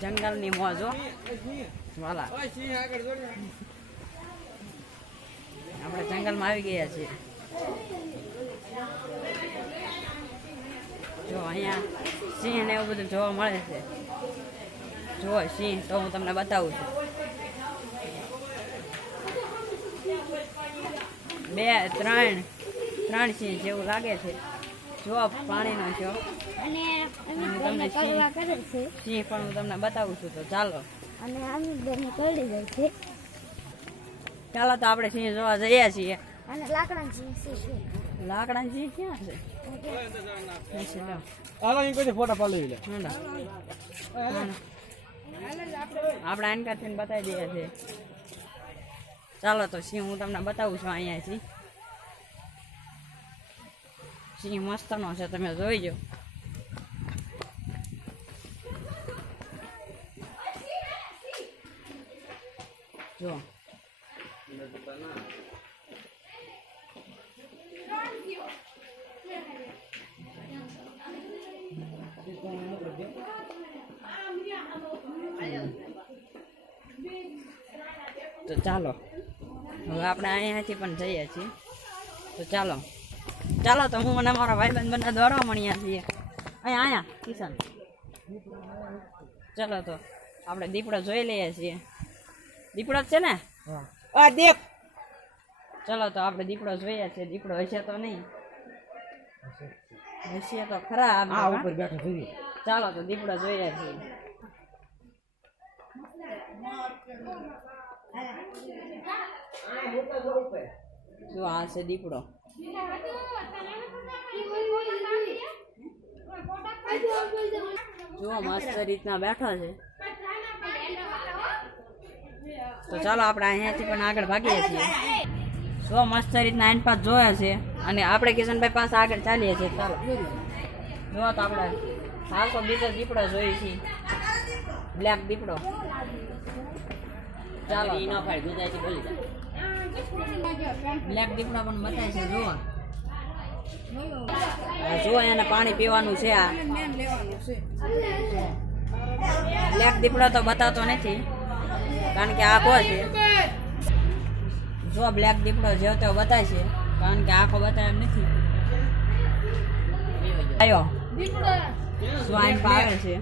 જંગલની મોજ હો વાલા આપણે જંગલમાં આવી ગયા છીએ જો અહીંયા સિંહ ને એવું બધું જોવા મળે છે જો સિંહ તો હું તમને બતાવું છું 2 3 સિંહ જેવું લાગે છે જો પાણીનો છે અને તમને સિંહ પણ હું તમને બતાવું છું તો ચાલો અને આમી બેન કરડી જાય છે ચાલો તો આપણે સિંહ જોવા જઈએ છીએ અને લાકડાની સિંહ છે લાકડાની સિંહ ક્યાં છે ફોટા પાડી લે આપણે આનકાથી બતાવી દઈએ છીએ ચાલો તો સિંહ હું તમને બતાવું છું અહીંયાથી સિંહ મસ્તનો છે તમે જોઈ જો જો તો ચાલો હવે આપણે અહીંયાથી પણ જઈએ છીએ તો ચાલો તો હું અને મારા ભાઈબંધ બંને દોડવા મળ્યા છીએ અહીંયા કિશન ચાલો તો આપણે દીપડો જોઈ લઈએ છીએ દીપડો જ છે ને આ દેખ ચાલો તો આપણે દીપડો જોઈએ છીએ દીપડો હશે તો નહીં હશે તો ખરા આ ઉપર બેઠો જોઈએ ચાલો તો દીપડો જોઈએ છીએ જો આ છે દીપડો જો મસ્ત રીતના બેઠો છે તો ચાલો આપણે અહીંયાથી પણ આગળ ભાગીએ છીએ જો મસ્ત રીતના એન પાસ જોયા છે અને આપણે કિશનભાઈ પાસે આગળ ચાલીએ છીએ ચાલો જો તો આપણે હાલ તો બીજો દીપડો જોઈએ છીએ બ્લેક દીપડો ચાલો બ્લેક દીપડો પણ બતાય છે જોવા જો એને પાણી પીવાનું છે આ બ્લેક દીપડો તો બતાવતો નથી કારણ કે આંખો છે જો બ્લેક દીપડો જેવો તેવો બતાય છે કારણ કે આંખો બતાવે એમ નથી આવ્યો સ્વાઈન પાવે છે